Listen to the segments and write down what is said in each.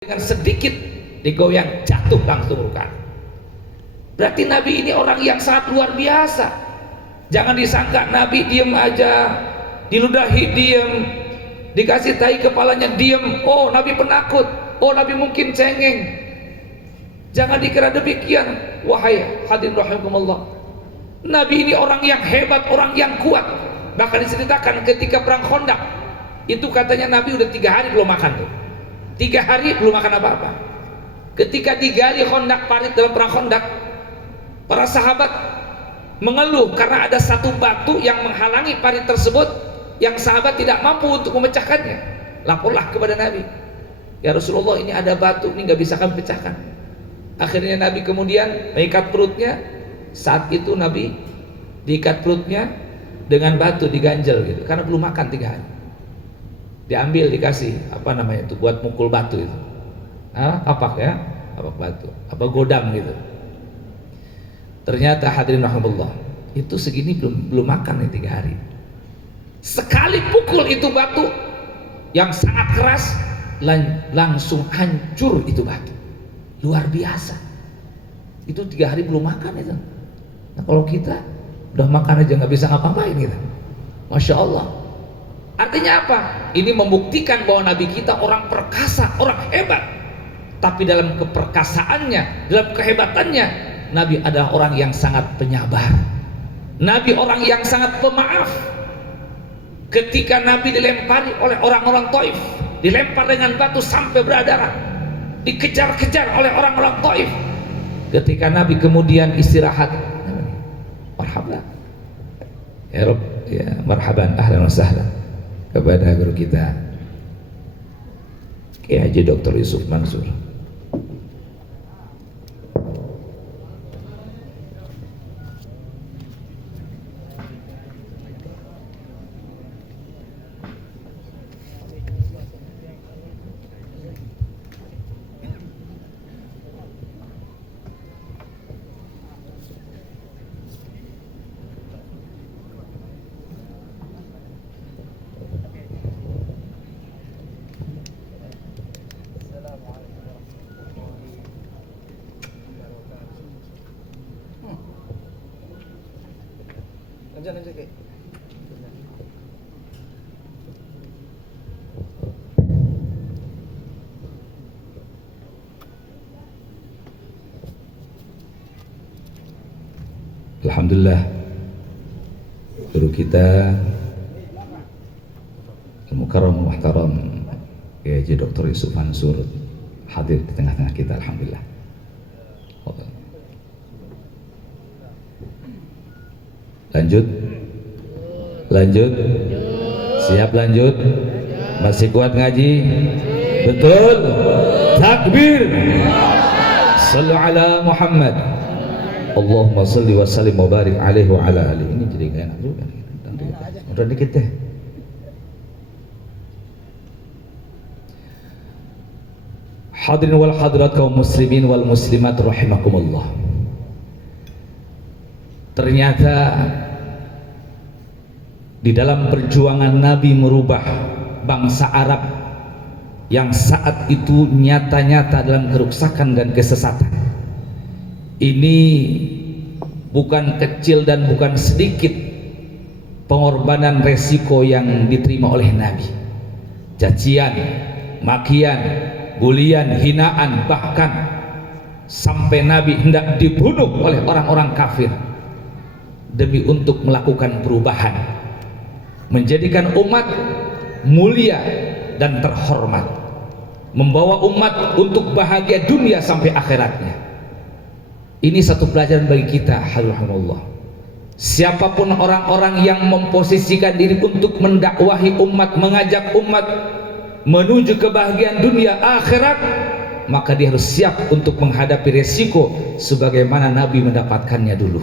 dengan sedikit digoyang jatuh langsung rukan. Berarti Nabi ini orang yang sangat luar biasa. Jangan disangka Nabi diem aja, diludahi diem, dikasih tai kepalanya diem. Oh Nabi penakut, oh Nabi mungkin cengeng. Jangan dikira demikian, wahai hadirin rahimakumullah. Nabi ini orang yang hebat, orang yang kuat. Bahkan diceritakan ketika perang Khandaq, itu katanya Nabi udah 3 hari belum makan tuh. 3 hari belum makan apa-apa. Ketika digali Khandaq, parit dalam perang Khandaq, para sahabat mengeluh karena ada satu batu yang menghalangi parit tersebut, yang sahabat tidak mampu untuk memecahkannya. Laporlah kepada Nabi, ya Rasulullah, ini ada batu, ini nggak bisa kami pecahkan. Akhirnya Nabi kemudian mengikat perutnya. Saat itu Nabi diikat perutnya dengan batu, diganjel gitu, karena belum makan 3 hari. Diambil, dikasih apa namanya itu buat mukul batu itu, kapak ya, kapak batu, apa godam gitu. Ternyata hadirin rahmatullah, itu segini belum makan nih 3 hari. Sekali pukul itu batu yang sangat keras, langsung hancur itu batu, luar biasa. Itu 3 hari belum makan itu. Nah kalau kita udah makan aja nggak bisa ngapa-ngapain gitu, masya Allah. Artinya apa? Ini membuktikan bahwa Nabi kita orang perkasa, orang hebat. Tapi dalam keperkasaannya, dalam kehebatannya, Nabi adalah orang yang sangat penyabar. Nabi orang yang sangat pemaaf. Ketika Nabi dilempari oleh orang-orang Taif, dilempar dengan batu sampai berdarah, dikejar-kejar oleh orang-orang Taif. Ketika Nabi kemudian istirahat, marhaban ya Rabb, ya marhaban, ahlan wa sahlan kepada guru kita Kiai Haji Dr. Yusuf Mansur. Lanjut Ki. Alhamdulillah, guru kita Al-Mukarram Muhtaram Kiai Haji Dr. Yusuf Mansur hadir di tengah-tengah kita. Alhamdulillah. Lanjut, siap lanjut, masih kuat ngaji, betul, takbir, sallu ala Muhammad, Allahumma salli wa sallim wa barik alaihi wa ala alihi. Ini jadi gak enak juga nih, udah dikit deh. Hadirin wal hadirat kaum muslimin wal muslimat rahimakumullah. Ternyata di dalam perjuangan Nabi merubah bangsa Arab yang saat itu nyata-nyata dalam kerusakan dan kesesatan, ini bukan kecil dan bukan sedikit pengorbanan resiko yang diterima oleh Nabi. Cacian, makian, bulian, hinaan, bahkan sampai Nabi hendak dibunuh oleh orang-orang kafir demi untuk melakukan perubahan, menjadikan umat mulia dan terhormat, membawa umat untuk bahagia dunia sampai akhiratnya. Ini satu pelajaran bagi kita, alhamdulillah. Siapapun orang-orang yang memposisikan diri untuk mendakwahi umat, mengajak umat menuju kebahagiaan dunia akhirat, maka dia harus siap untuk menghadapi resiko sebagaimana Nabi mendapatkannya dulu.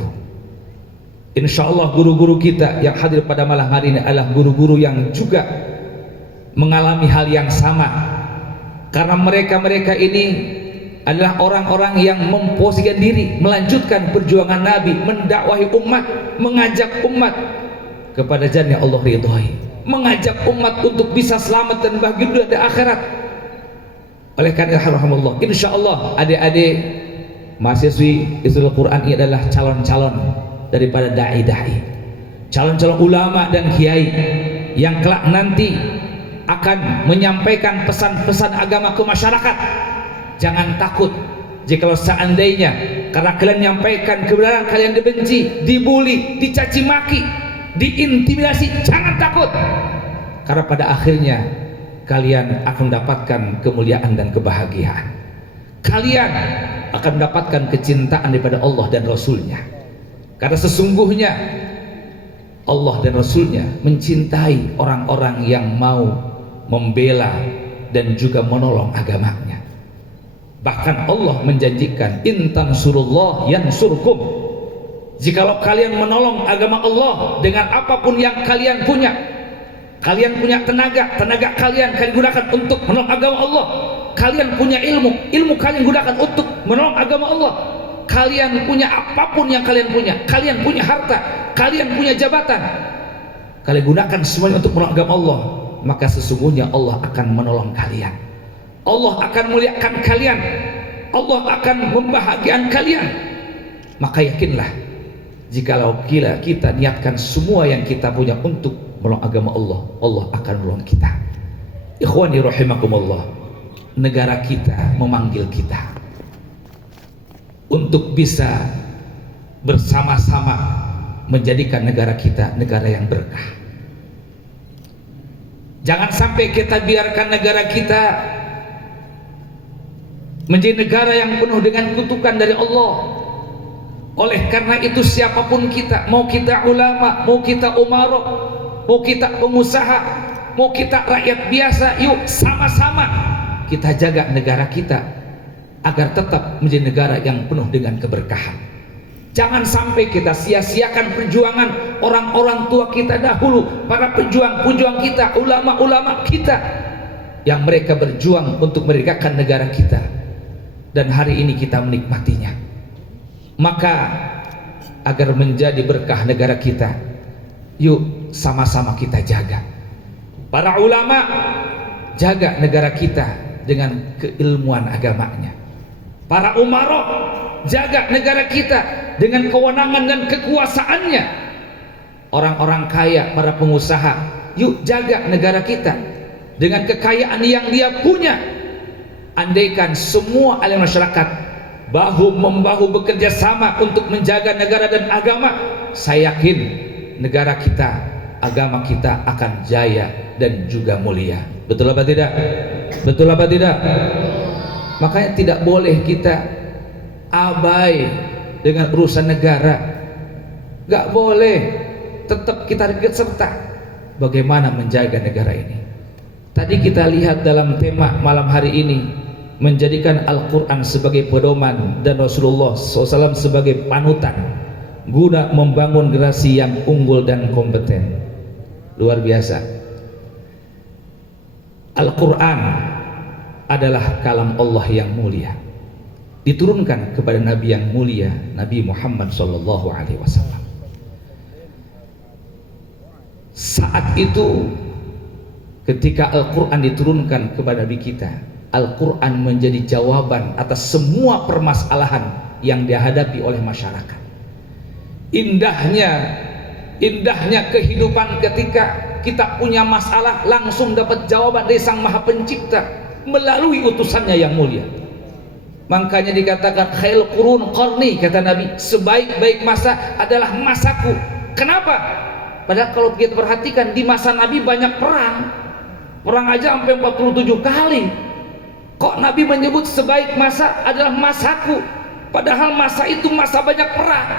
Insya Allah guru-guru kita yang hadir pada malam hari ini adalah guru-guru yang juga mengalami hal yang sama, karena mereka ini adalah orang-orang yang memposisikan diri melanjutkan perjuangan Nabi, mendakwahi umat, mengajak umat kepada jalan yang Allah ridhoi, mengajak umat untuk bisa selamat dan bahagia dunia dan akhirat. Oleh karena rahmatullah, insya Allah adik-adik mahasiswi Hifdzul Quran ini adalah calon-calon daripada dai-dai, calon-calon ulama dan kiai yang kelak nanti akan menyampaikan pesan-pesan agama ke masyarakat. Jangan takut jikalau seandainya karena kalian menyampaikan kebenaran kalian dibenci, dibully, dicaci maki, diintimidasi. Jangan takut, karena pada akhirnya kalian akan mendapatkan kemuliaan dan kebahagiaan. Kalian akan mendapatkan kecintaan daripada Allah dan Rasulnya, karena sesungguhnya Allah dan Rasulnya mencintai orang-orang yang mau membela dan juga menolong agamanya. Bahkan Allah menjanjikan, in tansurullah yansurkum, jikalau kalian menolong agama Allah dengan apapun yang kalian punya. Kalian punya tenaga kalian gunakan untuk menolong agama Allah. Kalian punya ilmu kalian gunakan untuk menolong agama Allah. Kalian punya apapun yang kalian punya harta, kalian punya jabatan, kalian gunakan semuanya untuk menolong agama Allah, maka sesungguhnya Allah akan menolong kalian, Allah akan muliakan kalian, Allah akan membahagiakan kalian. Maka yakinlah, jikalau kita niatkan semua yang kita punya untuk menolong agama Allah, Allah akan menolong kita. Ikhwani rahimakumullah, negara kita memanggil kita untuk bisa bersama-sama menjadikan negara kita negara yang berkah. Jangan sampai kita biarkan negara kita menjadi negara yang penuh dengan kutukan dari Allah. Oleh karena itu, siapapun kita, mau kita ulama, mau kita umarok, mau kita pengusaha, mau kita rakyat biasa, yuk sama-sama kita jaga negara kita agar tetap menjadi negara yang penuh dengan keberkahan. Jangan sampai kita sia-siakan perjuangan orang-orang tua kita dahulu, para pejuang-pejuang kita, ulama-ulama kita, yang mereka berjuang untuk merdekakan negara kita, dan hari ini kita menikmatinya. Maka agar menjadi berkah negara kita, yuk sama-sama kita jaga. Para ulama, jaga negara kita dengan keilmuan agamanya. Para umarok, jaga negara kita dengan kewenangan dan kekuasaannya. Orang-orang kaya, para pengusaha, yuk jaga negara kita dengan kekayaan yang dia punya. Andaikan semua elemen masyarakat bahu-membahu bekerja sama untuk menjaga negara dan agama, saya yakin negara kita, agama kita akan jaya dan juga mulia. Betul apa tidak? Betul apa tidak? Makanya tidak boleh kita abai dengan urusan negara. Gak boleh, tetap kita ikut serta bagaimana menjaga negara ini. Tadi kita lihat dalam tema malam hari ini, menjadikan Al-Quran sebagai pedoman dan Rasulullah SAW sebagai panutan guna membangun generasi yang unggul dan kompeten. Luar biasa. Al-Quran adalah kalam Allah yang mulia, diturunkan kepada Nabi yang mulia, Nabi Muhammad SAW. Saat itu ketika Al-Quran diturunkan kepada Nabi kita, Al-Quran menjadi jawaban atas semua permasalahan yang dihadapi oleh masyarakat. Indahnya kehidupan ketika kita punya masalah, langsung dapat jawaban dari Sang Maha Pencipta melalui utusannya yang mulia. Makanya dikatakan khairul qurun qarni, kata Nabi, sebaik-baik masa adalah masaku. Kenapa? Padahal kalau kita perhatikan di masa Nabi banyak perang aja sampai 47 kali. Kok Nabi menyebut sebaik masa adalah masaku, padahal masa itu masa banyak perang?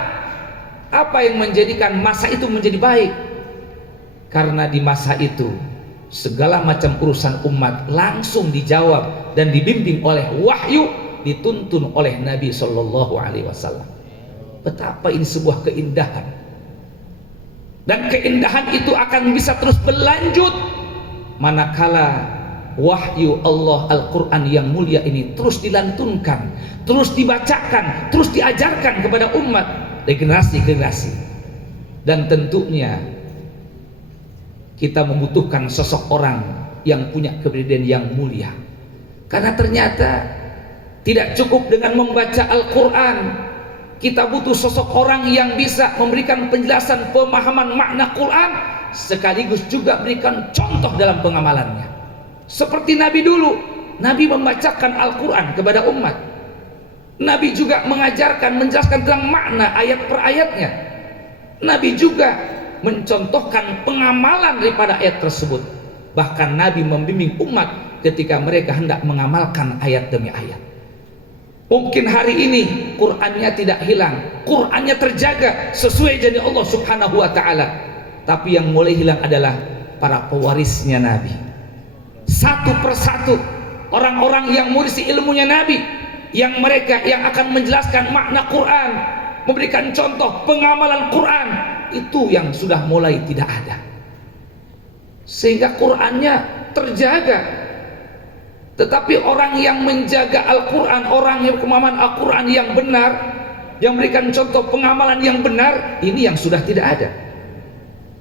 Apa yang menjadikan masa itu menjadi baik? Karena di masa itu segala macam urusan umat langsung dijawab dan dibimbing oleh wahyu, dituntun oleh Nabi SAW. Betapa ini sebuah keindahan, dan keindahan itu akan bisa terus berlanjut manakala wahyu Allah Al-Quran yang mulia ini terus dilantunkan, terus dibacakan, terus diajarkan kepada umat dari generasi ke generasi. Dan tentunya kita membutuhkan sosok orang yang punya kepribadian yang mulia, Karena ternyata tidak cukup dengan membaca Al-Quran, kita butuh sosok orang yang bisa memberikan penjelasan pemahaman makna Quran, sekaligus juga berikan contoh dalam pengamalannya. Seperti Nabi dulu, Nabi membacakan Al-Quran kepada umat. Nabi juga mengajarkan, menjelaskan tentang makna ayat per ayatnya. Nabi juga mencontohkan pengamalan daripada ayat tersebut. Bahkan Nabi membimbing umat ketika mereka hendak mengamalkan ayat demi ayat. Mungkin hari ini Qur'annya tidak hilang, Qur'annya terjaga sesuai janji Allah Subhanahu wa ta'ala, tapi yang mulai hilang adalah para pewarisnya Nabi. Satu persatu orang-orang yang mengurisi ilmunya Nabi, yang mereka yang akan menjelaskan makna Quran, memberikan contoh pengamalan Quran, itu yang sudah mulai tidak ada. Sehingga Qurannya terjaga. Tetapi orang yang menjaga Al-Quran, orang yang pemahaman Al-Quran yang benar, yang memberikan contoh pengamalan yang benar, ini yang sudah tidak ada.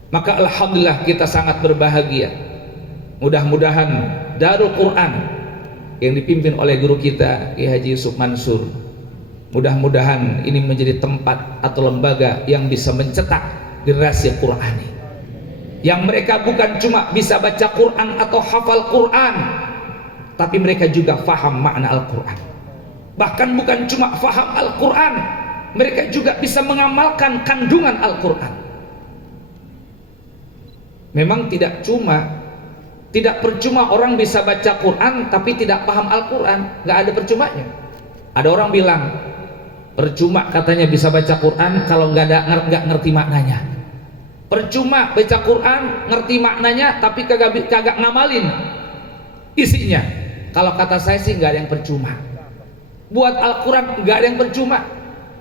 Maka alhamdulillah kita sangat berbahagia. Mudah-mudahan Darul Quran yang dipimpin oleh guru kita Kiai Haji Yusuf Mansur, mudah-mudahan ini menjadi tempat atau lembaga yang bisa mencetak generasi Qurani, yang mereka bukan cuma bisa baca Quran atau hafal Quran, tapi mereka juga faham makna Al-Quran. Bahkan bukan cuma faham Al-Quran, mereka juga bisa mengamalkan kandungan Al-Quran. Memang tidak percuma orang bisa baca Quran tapi tidak paham Al-Quran, nggak ada percumanya. Ada orang bilang percuma katanya bisa baca Quran kalau nggak ngerti maknanya. Percuma baca Quran ngerti maknanya tapi kagak ngamalin isinya. Kalau kata saya sih nggak ada yang percuma. Buat Al-Quran nggak ada yang percuma.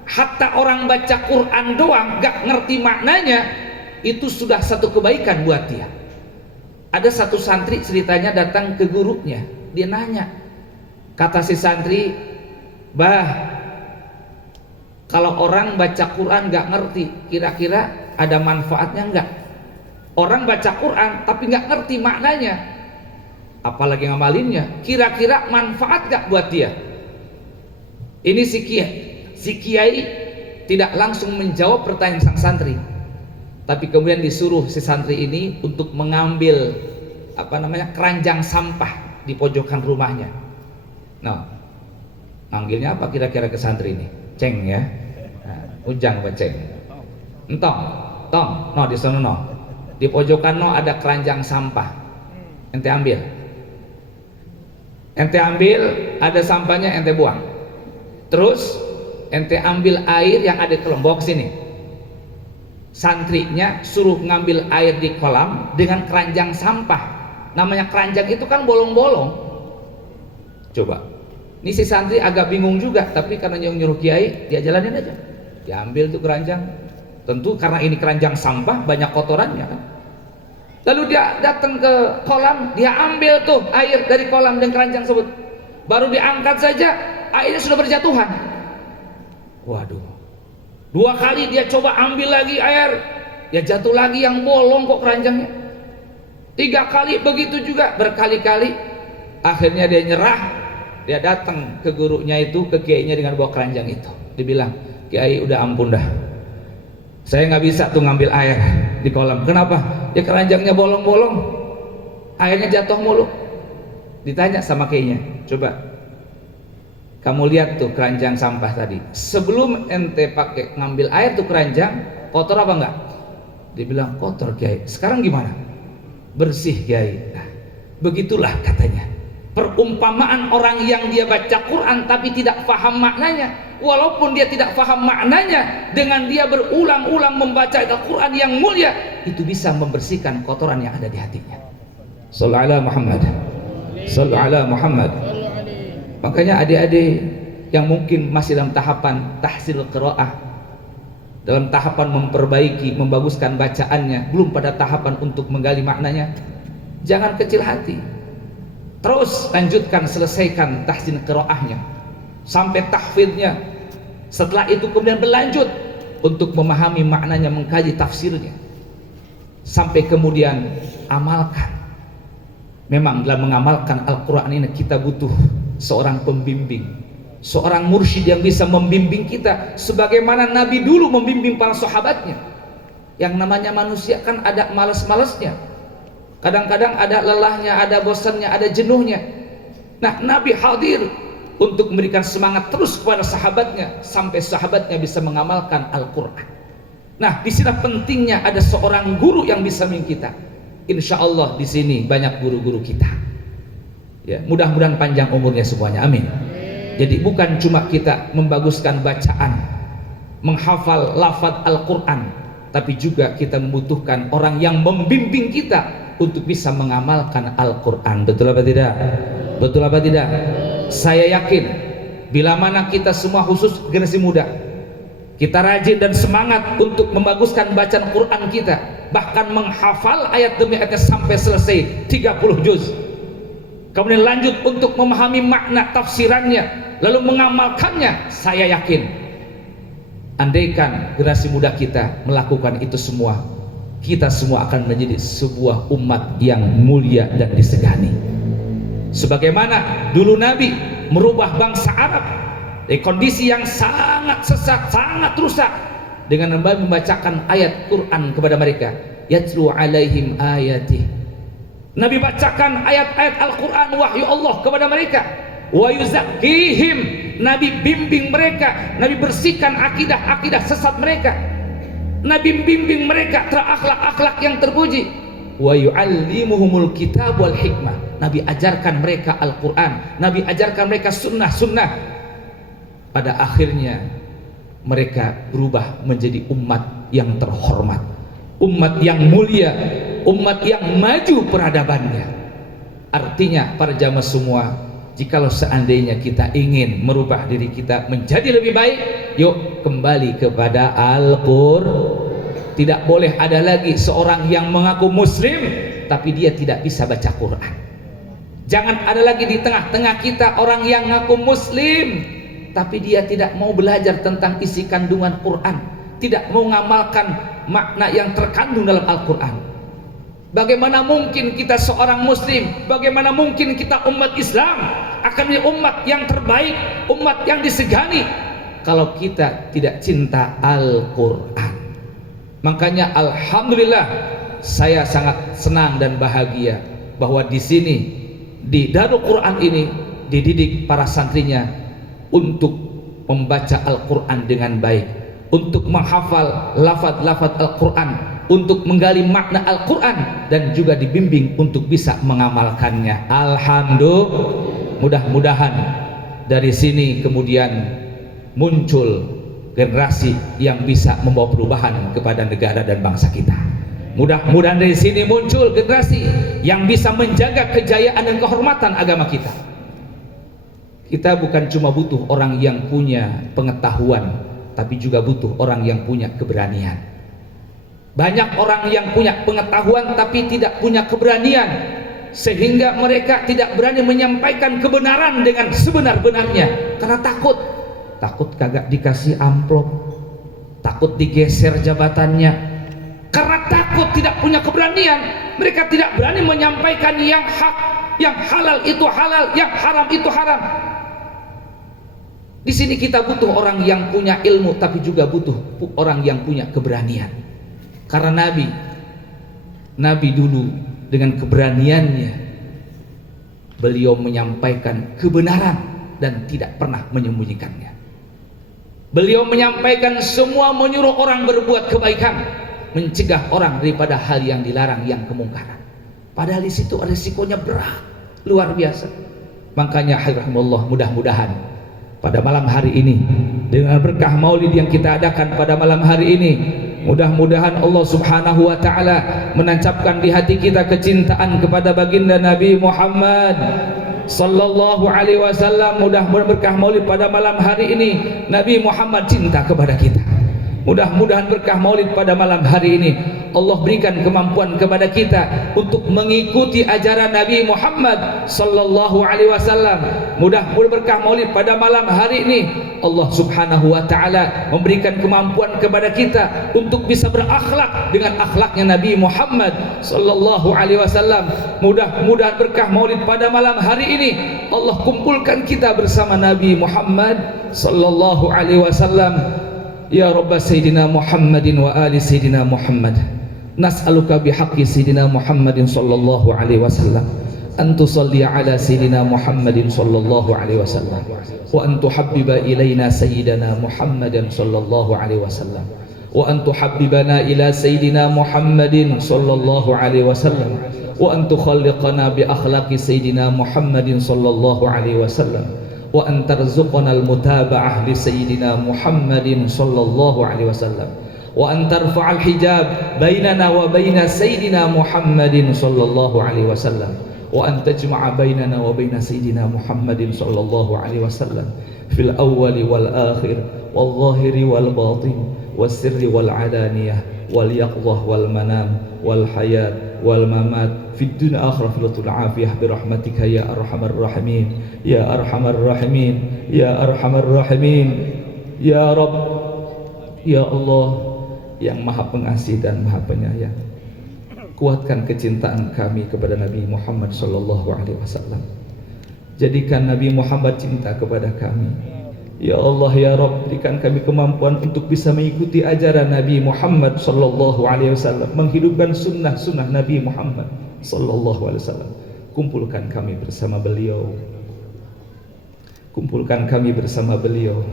Hatta orang baca Quran doang nggak ngerti maknanya, itu sudah satu kebaikan buat dia. Ada satu santri ceritanya datang ke gurunya, dia nanya, kata si santri, "Bah, kalau orang baca Quran nggak ngerti, kira-kira ada manfaatnya nggak? Orang baca Quran tapi nggak ngerti maknanya, apalagi ngamalinnya, kira-kira manfaat gak buat dia?" Ini si kiai tidak langsung menjawab pertanyaan sang santri, tapi kemudian disuruh si santri ini untuk mengambil keranjang sampah di pojokan rumahnya. Nah, manggilnya apa kira-kira ke santri ini? Ceng ya, ujang apa ceng? Entong, no di sana no, di pojokan no ada keranjang sampah, ente ambil. Ente ambil, ada sampahnya ente buang. Terus ente ambil air yang ada di kolam, bawa ke sini. Santrinya suruh ngambil air di kolam dengan keranjang sampah. Namanya keranjang itu kan bolong-bolong. Coba, ini si santri agak bingung juga, tapi karena yang nyuruh kiai, dia jalanin aja. Diambil tuh keranjang. Tentu karena ini keranjang sampah, banyak kotorannya kan. Lalu dia datang ke kolam, dia ambil tuh air dari kolam dan keranjang tersebut. Baru diangkat saja, airnya sudah berjatuhan. Waduh. 2 kali dia coba ambil lagi air, ya jatuh lagi yang bolong kok keranjangnya. 3 kali begitu juga, berkali-kali. Akhirnya dia nyerah, dia datang ke gurunya itu, ke kiainya dengan bawa keranjang itu. Dibilang, "Kiai udah ampun dah, saya nggak bisa tuh ngambil air di kolam." Kenapa? Ya keranjangnya bolong-bolong, airnya jatuh mulu. Ditanya sama kiainya, "Coba kamu lihat tuh keranjang sampah tadi, sebelum ente pakai ngambil air tuh keranjang kotor apa enggak?" Dibilang, "Kotor Kiai." "Sekarang gimana?" "Bersih Kiai." Nah, begitulah katanya perumpamaan orang yang dia baca Quran tapi tidak paham maknanya. Walaupun dia tidak paham maknanya, dengan dia berulang-ulang membaca Al-Quran yang mulia, itu bisa membersihkan kotoran yang ada di hatinya. Sallallahu ala Muhammad, sallallahu ala Muhammad. Makanya adik-adik yang mungkin masih dalam tahapan tahsil qiraah, dalam tahapan memperbaiki, membaguskan bacaannya, belum pada tahapan untuk menggali maknanya, jangan kecil hati. Terus lanjutkan, selesaikan tahsin qiraahnya sampai tahfidnya. Setelah itu kemudian berlanjut untuk memahami maknanya, mengkaji tafsirnya, sampai kemudian amalkan. Memang dalam mengamalkan Al-Quran ini kita butuh seorang pembimbing, seorang mursyid yang bisa membimbing kita sebagaimana Nabi dulu membimbing para sahabatnya. Yang namanya manusia kan ada malas-malasnya, kadang-kadang ada lelahnya, ada bosannya, ada jenuhnya. Nah, Nabi hadir untuk memberikan semangat terus kepada sahabatnya sampai sahabatnya bisa mengamalkan Al-Quran. Nah, di sini pentingnya ada seorang guru yang bisa membimbing kita. Insya Allah di sini banyak guru-guru kita. Ya, mudah-mudahan panjang umurnya semuanya. Amin. Jadi bukan cuma kita membaguskan bacaan, menghafal lafaz Al-Quran, tapi juga kita membutuhkan orang yang membimbing kita untuk bisa mengamalkan Al-Quran. Betul apa tidak? Betul apa tidak? Saya yakin bila mana kita semua, khusus generasi muda, kita rajin dan semangat untuk membaguskan bacaan Quran kita, bahkan menghafal ayat demi ayatnya sampai selesai 30 juz, kemudian lanjut untuk memahami makna tafsirannya, lalu mengamalkannya. Saya yakin andaikan generasi muda kita melakukan itu semua, kita semua akan menjadi sebuah umat yang mulia dan disegani. Sebagaimana dulu Nabi merubah bangsa Arab dari kondisi yang sangat sesat, sangat rusak, dengan membacakan ayat Quran kepada mereka. Yatlu alaihim ayatih, Nabi bacakan ayat-ayat Al-Quran wahyu Allah kepada mereka. Wa yuzakkihim, Nabi bimbing mereka, Nabi bersihkan akidah-akidah sesat mereka, Nabi bimbing mereka terakhlak-akhlak yang terpuji. Wa yu'allimuhumul kitab wal hikmah, Nabi ajarkan mereka Al-Quran, Nabi ajarkan mereka sunnah-sunnah. Pada akhirnya mereka berubah menjadi umat yang terhormat, umat yang mulia, umat yang maju peradabannya. Artinya para jamaah semua, jikalau seandainya kita ingin merubah diri kita menjadi lebih baik, yuk kembali kepada Al-Quran. Tidak boleh ada lagi seorang yang mengaku muslim tapi dia tidak bisa baca Quran. Jangan ada lagi di tengah-tengah kita orang yang ngaku muslim tapi dia tidak mau belajar tentang isi kandungan Quran, tidak mau mengamalkan makna yang terkandung dalam Al-Quran. Bagaimana mungkin kita seorang muslim, bagaimana mungkin kita umat Islam akan menjadi umat yang terbaik, umat yang disegani, kalau kita tidak cinta Al-Quran. Makanya alhamdulillah saya sangat senang dan bahagia bahwa di sini, di Darul Quran ini, dididik para santrinya untuk membaca Al-Quran dengan baik, untuk menghafal lafaz-lafaz Al-Quran, untuk menggali makna Al-Quran, dan juga dibimbing untuk bisa mengamalkannya. Alhamdulillah. Mudah-mudahan dari sini kemudian muncul generasi yang bisa membawa perubahan kepada negara dan bangsa kita. Mudah-mudahan dari sini muncul generasi yang bisa menjaga kejayaan dan kehormatan agama kita. Kita bukan cuma butuh orang yang punya pengetahuan, tapi juga butuh orang yang punya keberanian. Banyak orang yang punya pengetahuan tapi tidak punya keberanian, sehingga mereka tidak berani menyampaikan kebenaran dengan sebenar-benarnya karena takut kagak dikasih amplop, takut digeser jabatannya, karena takut tidak punya keberanian. Mereka tidak berani menyampaikan yang hak, yang halal itu halal, yang haram itu haram. Di sini kita butuh orang yang punya ilmu, tapi juga butuh orang yang punya keberanian. Karena Nabi dulu dengan keberaniannya beliau menyampaikan kebenaran dan tidak pernah menyembunyikannya. Beliau menyampaikan semua, menyuruh orang berbuat kebaikan, mencegah orang daripada hal yang dilarang, yang kemungkaran. Padahal di situ risikonya berat, luar biasa. Makanya rahimahullah, mudah-mudahan pada malam hari ini dengan berkah maulid yang kita adakan pada malam hari ini, mudah-mudahan Allah subhanahu wa ta'ala menancapkan di hati kita kecintaan kepada baginda Nabi Muhammad sallallahu alaihi wasallam. Mudah-mudahan berkah maulid pada malam hari ini Nabi Muhammad cinta kepada kita, Mudah-mudahan berkah maulid pada malam hari ini Allah berikan kemampuan kepada kita untuk mengikuti ajaran Nabi Muhammad sallallahu alaihi wasallam. Mudah-mudahan berkah maulid pada malam hari ini Allah subhanahu wa ta'ala memberikan kemampuan kepada kita untuk bisa berakhlak dengan akhlaknya Nabi Muhammad sallallahu alaihi wasallam. Mudah-mudahan berkah maulid pada malam hari ini Allah kumpulkan kita bersama Nabi Muhammad sallallahu alaihi wasallam. Ya Rabb Sayyidina Muhammadin wa ali Sayyidina Muhammad, nas'aluka bihaqqi Sayyidina Muhammadin sallallahu alaihi wasallam an tusalli ala Sayyidina Muhammadin sallallahu alaihi wasallam wa an tuhabbiba ilaina Sayyidina Muhammadan sallallahu alaihi wasallam wa an tuhabbibana ila Sayyidina Muhammadin sallallahu alaihi wasallam wa an tukhalliqana bi akhlaqi Sayyidina Muhammadin sallallahu alaihi wasallam wa an tarzuqna al-mutaba'ah li Sayyidina Muhammadin sallallahu alaihi wasallam wa an tarfa'al hijab bainana wa baina Sayyidina Muhammadin sallallahu alaihi wasallam wa an tajma'a bainana wa baina Sayyidina Muhammadin sallallahu alaihi wasallam fil awwali wal akhir wal zahiri wal batin was sirri wal alaniyah wal yaqdhah wal manam wal hayat wal mamat fid dunya akhiratul afiyah bi rahmatika ya arhamar rahimin ya arhamar rahimin ya arhamar rahimin ya Rabb ya Allah yang maha pengasih dan maha penyayang. Kuatkan kecintaan kami kepada Nabi Muhammad sallallahu alaihi wasallam. Jadikan Nabi Muhammad cinta kepada kami. Ya Allah ya Rabb, berikan kami kemampuan untuk bisa mengikuti ajaran Nabi Muhammad sallallahu alaihi wasallam, menghidupkan sunnah-sunnah Nabi Muhammad sallallahu alaihi wasallam. Kumpulkan kami bersama beliau. Kumpulkan kami bersama beliau.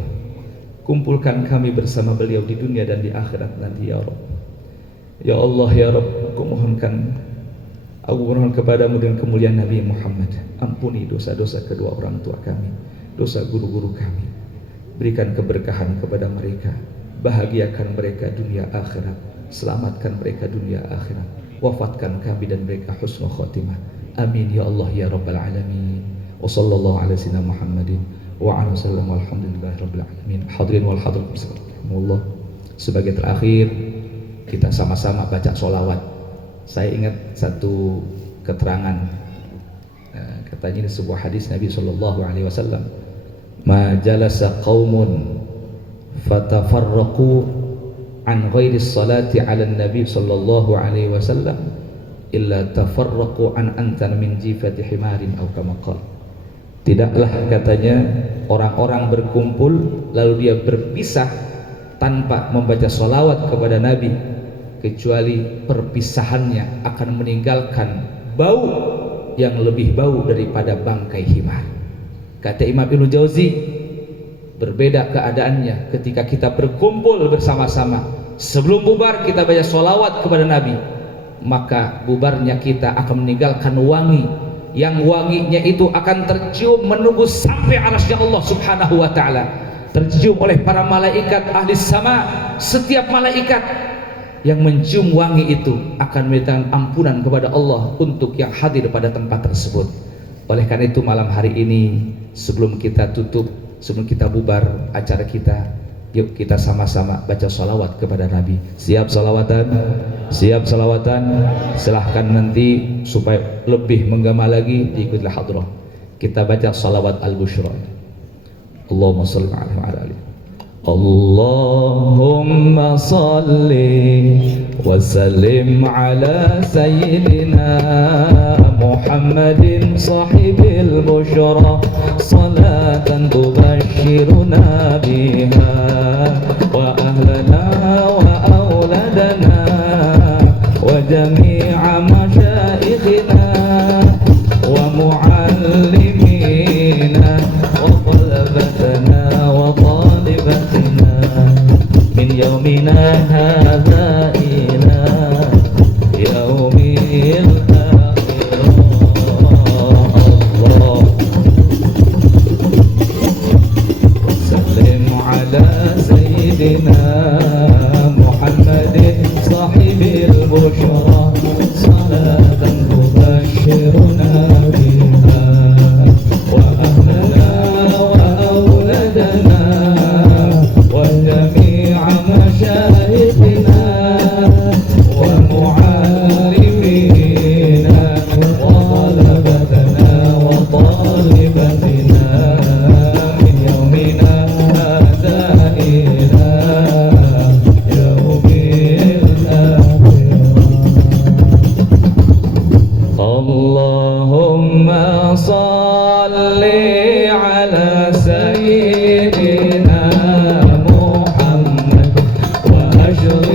Kumpulkan kami bersama beliau di dunia dan di akhirat nanti ya Rabb. Ya Allah ya Rabb, aku mohon kepadamu dengan kemuliaan Nabi Muhammad, ampuni dosa-dosa kedua orang tua kami, dosa guru-guru kami. Berikan keberkahan kepada mereka, bahagiakan mereka dunia akhirat, selamatkan mereka dunia akhirat, wafatkan kami dan mereka husnul khotimah. Amin ya Allah ya Rabbal alamin. Wa sallallahu ala sayyidina Muhammadin wa ala sallam walhamdulillahi rabbil alamin. Hadirin wal hadirat bismillah. Sebagai terakhir kita sama-sama baca sholawat. Saya ingat satu keterangan, katanya ini sebuah hadis Nabi sallallahu alaihi wasallam, ma jalasa qaumun fatafarraqu an ghairi salati ala nabi sallallahu alaihi wasallam illa tafarraqu an antan min jifati himarin aw kama qala. Tidaklah katanya orang-orang berkumpul lalu dia berpisah tanpa membaca sholawat kepada Nabi, kecuali perpisahannya akan meninggalkan bau yang lebih bau daripada bangkai himar. Kata Imam Ibnu Jauzi, berbeda keadaannya ketika kita berkumpul bersama-sama. Sebelum bubar kita baca sholawat kepada Nabi, maka bubarnya kita akan meninggalkan wangi, yang wanginya itu akan tercium menunggu sampai arasy Allah subhanahu wa ta'ala, tercium oleh para malaikat ahli sama. Setiap malaikat yang mencium wangi itu akan meminta ampunan kepada Allah untuk yang hadir pada tempat tersebut. Oleh karena itu malam hari ini, sebelum kita tutup, sebelum kita bubar acara kita, yuk kita sama-sama baca salawat kepada Nabi. Siap salawatan? Siap salawatan? Silahkan nanti supaya lebih menggema lagi diikutlah hadrah. Kita baca salawat al-bushra. Allahumma shalli ala ali. Allahumma salli wa sallim ala sayyidina Muhammadin sahibil bushra, salatan tubashiruna biha wa ahlana wa auladana wa jami'a masyaikhina wa muallimina wa talabatana wa talibatina min yaumina hadha ila yaumil محمد صاحب البشرى صلاة تبشرنا بها وأهلنا وأولادنا وجميع مشايخنا سيدنا محمد وأشغل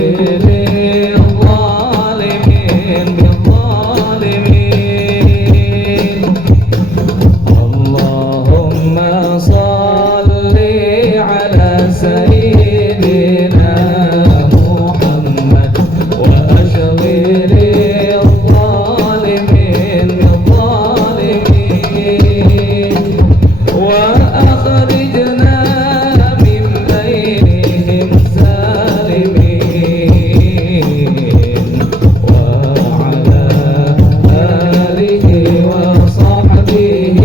الظالمين بالظالمين اللهم صل على سيدنا محمد وأشغل الظالمين بالظالمين وأخرجنا من بينهم سالمين وعلى آله وصحبه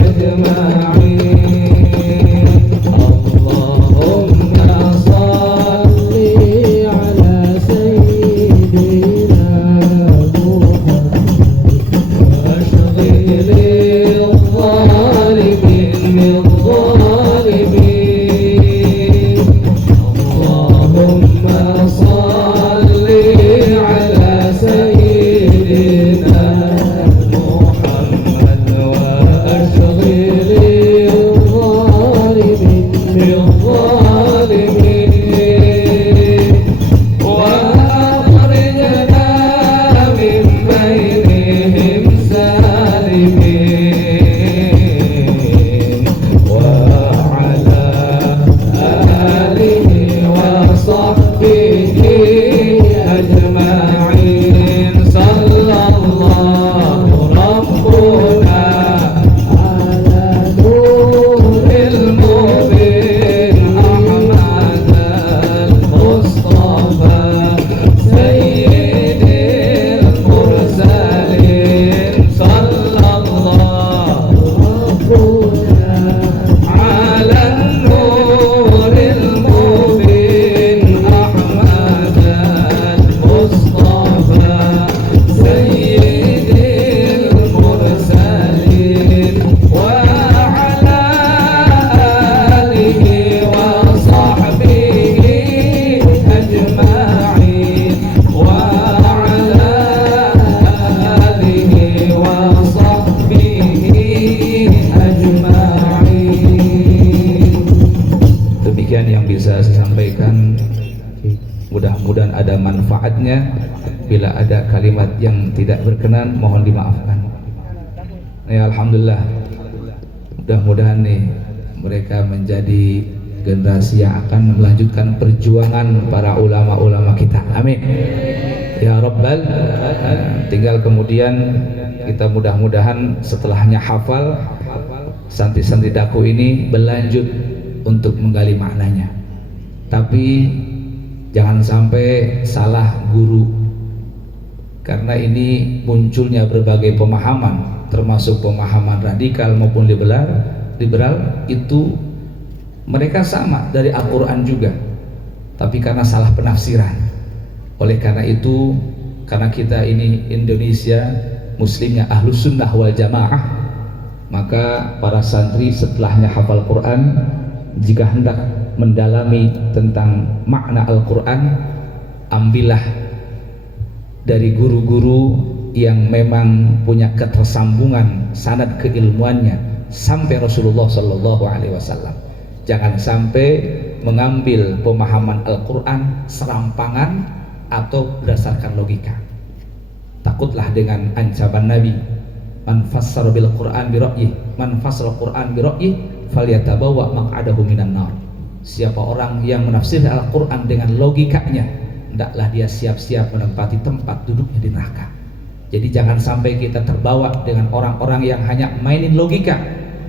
أجمعين اللهم صل على سيدنا محمد وأشغل الظالمين بالظالمين اللهم صل على سيدنا محمد وأشغل الظالمين بالظالمين وأخرجنا من بينهم سالمين وعلى آله وصحبه أجمعين صلى الله ربنا على نور المبين أحمد المصطفى سيد المرسلين صلى الله ربنا على النور المبين أحمد المصطفى سيد المرسلين وعلى آله وصحبه أجمعين وعلى آله وصحبه أجمعين. Demikian yang bisa saya sampaikan. Mudah-mudahan ada manfaatnya. Bila ada kalimat yang tidak berkenan, mohon dimaafkan. Ya alhamdulillah. Mudah-mudahan nih mereka menjadi generasi yang akan melanjutkan perjuangan para ulama-ulama kita. Amin. Ya Rabbal. Tinggal kemudian kita mudah-mudahan setelahnya hafal, santri-santri daku ini berlanjut untuk menggali maknanya. Tapi jangan sampai salah guru, karena ini munculnya berbagai pemahaman, termasuk pemahaman radikal maupun liberal itu mereka sama dari Al-Quran juga, tapi karena salah penafsiran. Oleh karena itu, karena kita ini Indonesia muslimnya Ahlus Sunnah wal Jamaah, maka para santri setelahnya hafal Quran, jika hendak mendalami tentang makna Al-Quran, ambillah dari guru-guru yang memang punya ketersambungan sanad keilmuannya sampai Rasulullah Sallallahu Alaihi Wasallam. Jangan sampai mengambil pemahaman Al-Quran serampangan atau berdasarkan logika. Takutlah dengan ancaman Nabi, man fassara bil Quran bi ra'yi, man fassara Quran bi ra'yi falyatabawa maq'adahu minan nar. Siapa orang yang menafsirkan Al-Quran dengan logikanya, hendaklah dia siap-siap menempati tempat duduknya di neraka. Jadi jangan sampai kita terbawa dengan orang-orang yang hanya mainin logika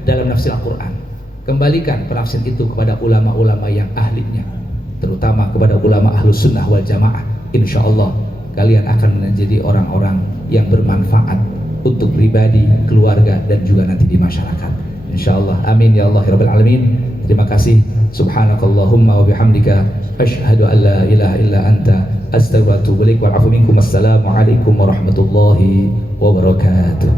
dalam nafsir Al-Quran. Kembalikan penafsir itu kepada ulama-ulama yang ahlinya, terutama kepada ulama Ahlus Sunnah wal Jamaah. Insya Allah kalian akan menjadi orang-orang yang bermanfaat untuk pribadi, keluarga, dan juga nanti di masyarakat. Insya Allah. Amin ya Allah ya Rabbal Alamin. Terima kasih. Subhanakallahumma wa bihamdika asyhadu an la ilaha illa anta astaghfiruka wa atubu ilaik wa afu minkum. Assalamualaikum warahmatullahi wabarakatuh.